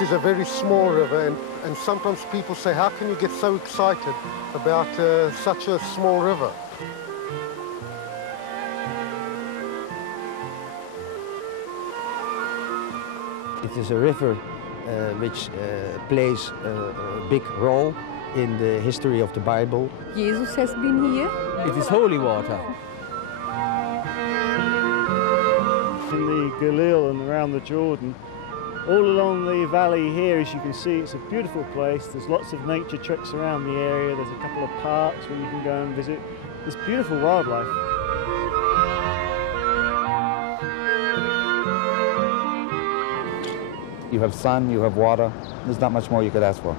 This is a very small river, and sometimes people say, how can you get so excited about such a small river? It is a river which plays a big role in the history of the Bible. Jesus has been here. It is holy water. In the Galil and around the Jordan, all along the valley here, as you can see, it's a beautiful place. There's lots of nature treks around the area. There's a couple of parks where you can go and visit. There's beautiful wildlife. You have sun, you have water. There's not much more you could ask for.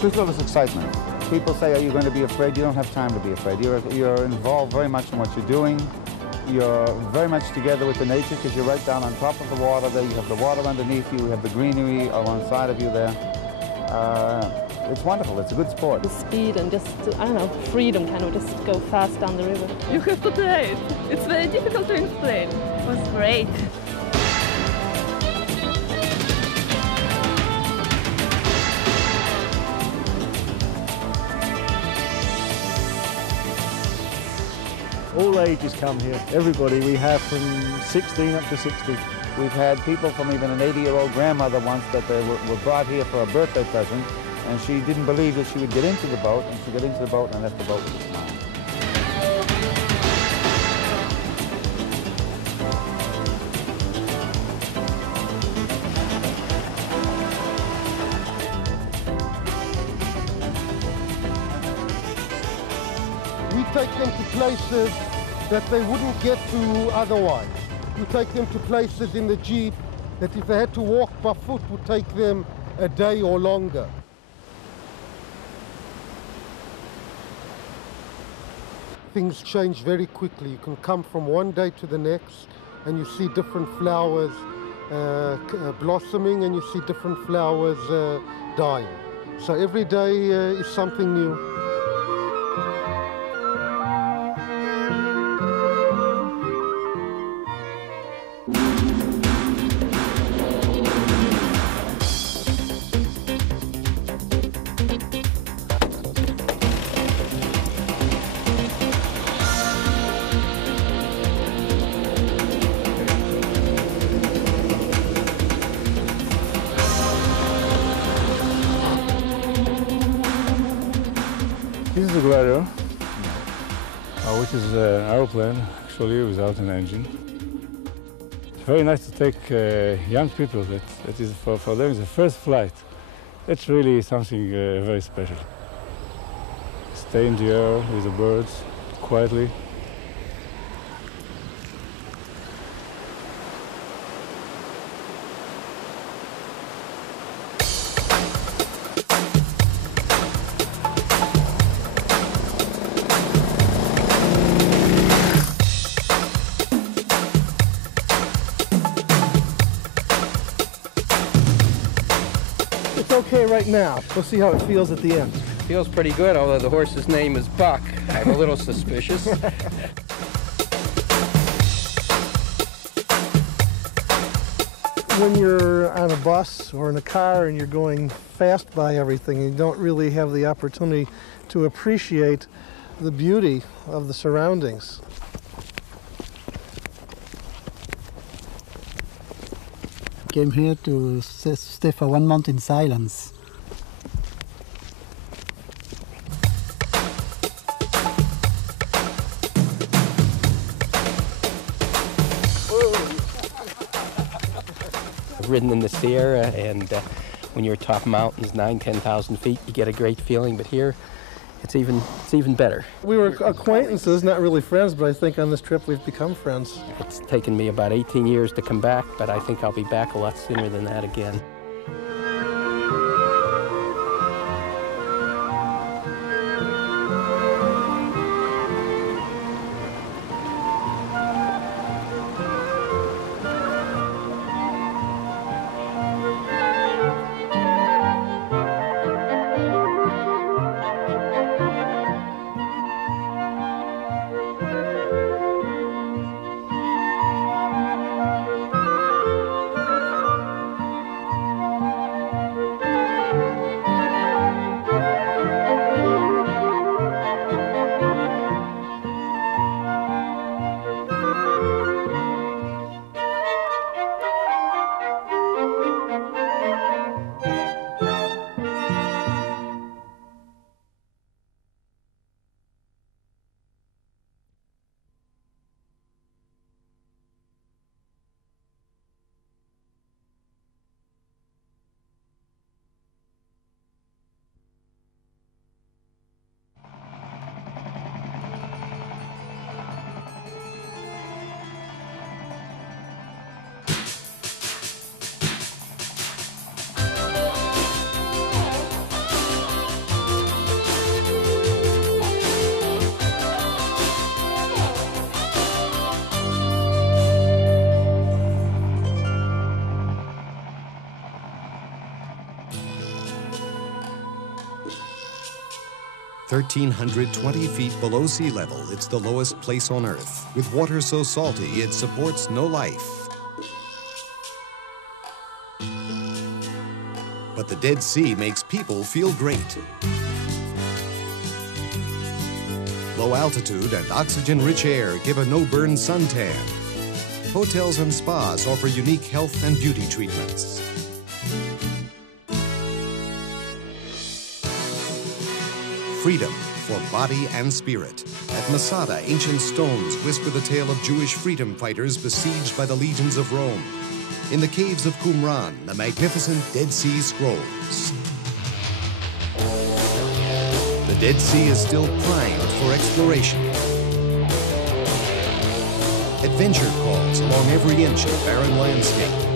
There's all this excitement. People say, are you going to be afraid? You don't have time to be afraid. You're involved very much in what you're doing. You're very much together with the nature because you're right down on top of the water there. You have the water underneath you. You have the greenery alongside of you there. It's wonderful. It's a good sport. The speed and just, I don't know, freedom, kind of just go fast down the river. You have to try it. It's very difficult to explain. It was great. All ages come here. Everybody. We have from 16 up to 60. We've had people from even an 80-year-old grandmother once that they were brought here for a birthday present, and she didn't believe that she would get into the boat, and she got into the boat and left the boat with a smile. We take them to places that they wouldn't get to otherwise. We take them to places in the Jeep that if they had to walk by foot would take them a day or longer. Things change very quickly. You can come from one day to the next and you see different flowers blossoming and you see different flowers dying. So every day is something new. This is a glider, which is an aeroplane, actually, without an engine. It's very nice to take young people. That is for them the first flight. That's really something very special. Stay in the air with the birds, quietly. It's okay right now. We'll see how it feels at the end. Feels pretty good, although the horse's name is Buck. I'm a little suspicious. When you're on a bus or in a car and you're going fast by everything, you don't really have the opportunity to appreciate the beauty of the surroundings. Came here to stay for 1 month in silence. I've ridden in the Sierra, and when you're atop mountains, 9,000 to 10,000 feet, you get a great feeling. But here, it's even better. We were acquaintances, not really friends, but I think on this trip we've become friends. It's taken me about 18 years to come back, but I think I'll be back a lot sooner than that again. (1,320 feet below sea level, it's the lowest place on Earth. With water so salty, it supports no life. But the Dead Sea makes people feel great. Low altitude and oxygen-rich air give a no-burn suntan. Hotels and spas offer unique health and beauty treatments. Freedom for body and spirit. At Masada, ancient stones whisper the tale of Jewish freedom fighters besieged by the legions of Rome. In the caves of Qumran, the magnificent Dead Sea Scrolls. The Dead Sea is still primed for exploration. Adventure calls along every inch of barren landscape.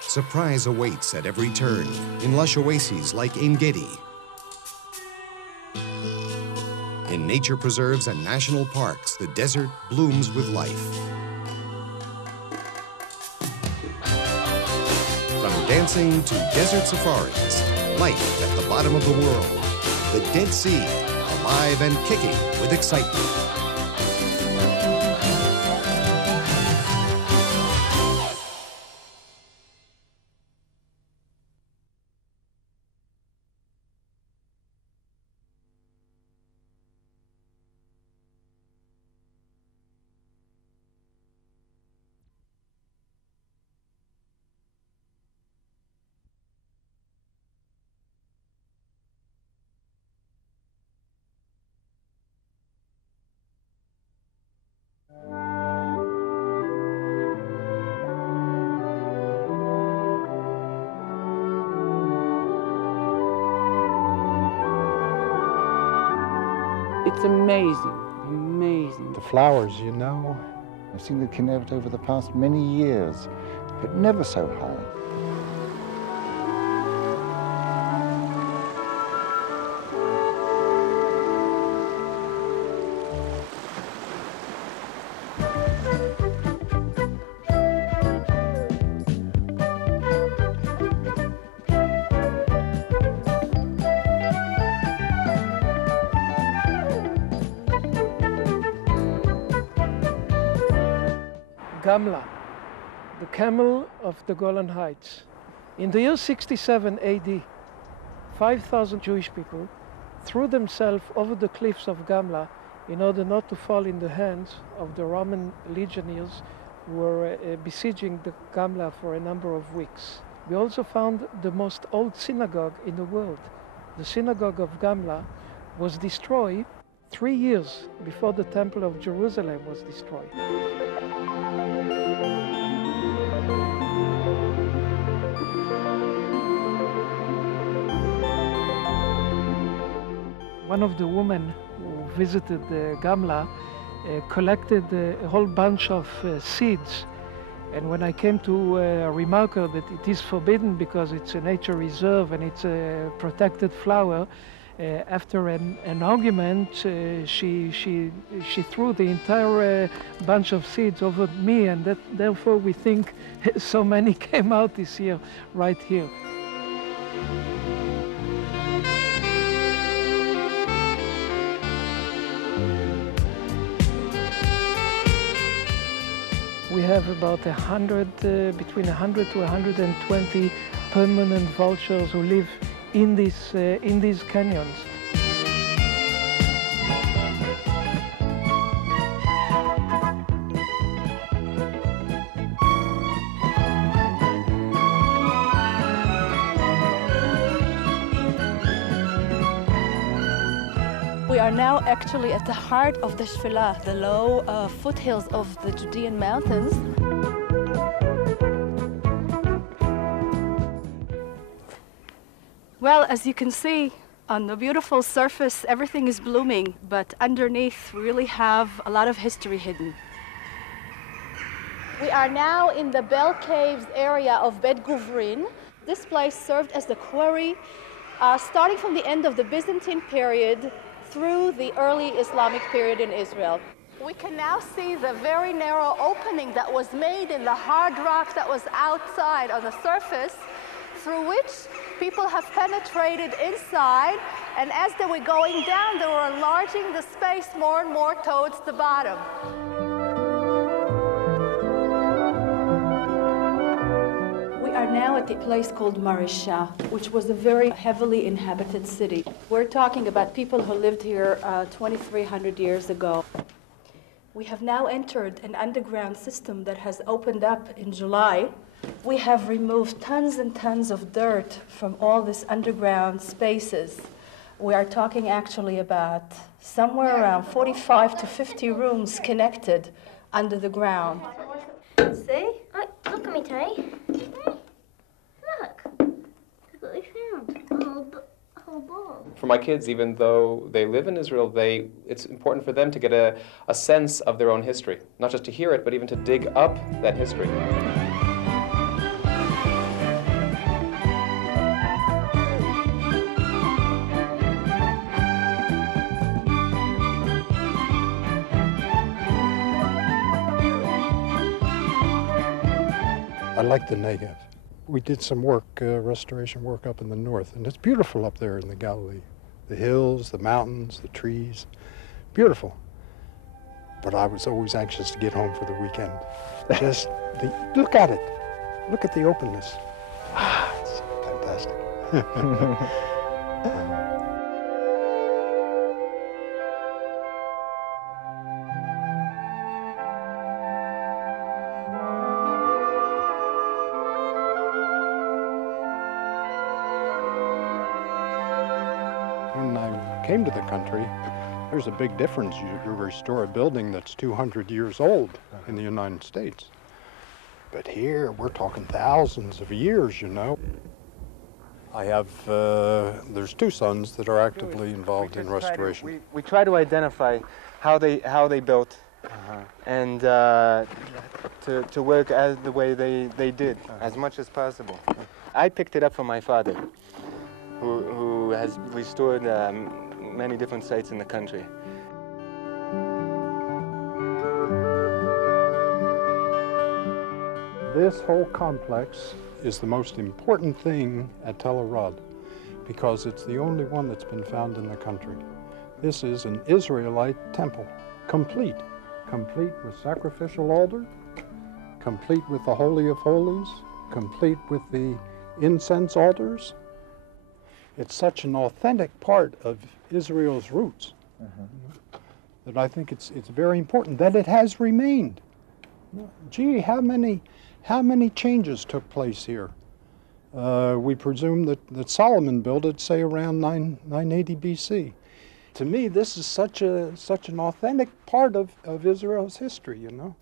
Surprise awaits at every turn in lush oases like Ein Gedi. In nature preserves and national parks, the desert blooms with life. From dancing to desert safaris, life at the bottom of the world. The Dead Sea, alive and kicking with excitement. It's amazing, amazing. The flowers, you know, I've seen the Kinneret over the past many years, but never so high. Gamla, the camel of the Golan Heights. In the year 67 AD, 5,000 Jewish people threw themselves over the cliffs of Gamla in order not to fall in the hands of the Roman legionnaires who were besieging the Gamla for a number of weeks. We also found the most old synagogue in the world. The synagogue of Gamla was destroyed 3 years before the Temple of Jerusalem was destroyed. One of the women who visited Gamla collected a whole bunch of seeds. And when I came to remark her that it is forbidden because it's a nature reserve and it's a protected flower, after an argument, she threw the entire bunch of seeds over me, and therefore we think so many came out this year, right here. We have about between 100 to 120 permanent vultures who live in these canyons. We are now actually at the heart of the Shfela, the low foothills of the Judean mountains. Well, as you can see, on the beautiful surface, everything is blooming, but underneath, we really have a lot of history hidden. We are now in the Bell Caves area of Bet Guvrin. This place served as the quarry, starting from the end of the Byzantine period through the early Islamic period in Israel. We can now see the very narrow opening that was made in the hard rock that was outside on the surface, through which people have penetrated inside, and as they were going down, they were enlarging the space more and more towards the bottom. We are now at the place called Marisha, which was a very heavily inhabited city. We're talking about people who lived here 2,300 years ago. We have now entered an underground system that has opened up in July. We have removed tons and tons of dirt from all these underground spaces. We are talking actually about somewhere around 45 to 50 rooms connected under the ground. See? Look at me, Tay. Look. Look what we found. A whole ball. For my kids, even though they live in Israel, it's important for them to get a sense of their own history. Not just to hear it, but even to dig up that history. I like the Negev. We did some work, restoration work up in the north, and it's beautiful up there in the Galilee. The hills, the mountains, the trees, beautiful. But I was always anxious to get home for the weekend. Just look at it. Look at the openness. It's fantastic. When I came to the country, there's a big difference. You restore a building that's 200 years old in the United States. But here, we're talking thousands of years, you know. I have, there's two sons that are actively involved in restoration. We try to identify how they built and to work as the way they did, as much as possible. I picked it up from my father, who has restored many different sites in the country. This whole complex is the most important thing at Tel Arad because it's the only one that's been found in the country. This is an Israelite temple, complete with sacrificial altar, complete with the Holy of Holies, complete with the incense altars. It's such an authentic part of Israel's roots that I think it's very important that it has remained. Gee, how many changes took place here? We presume that Solomon built it, say, around 980 BC. To me, this is such an authentic part of Israel's history, you know.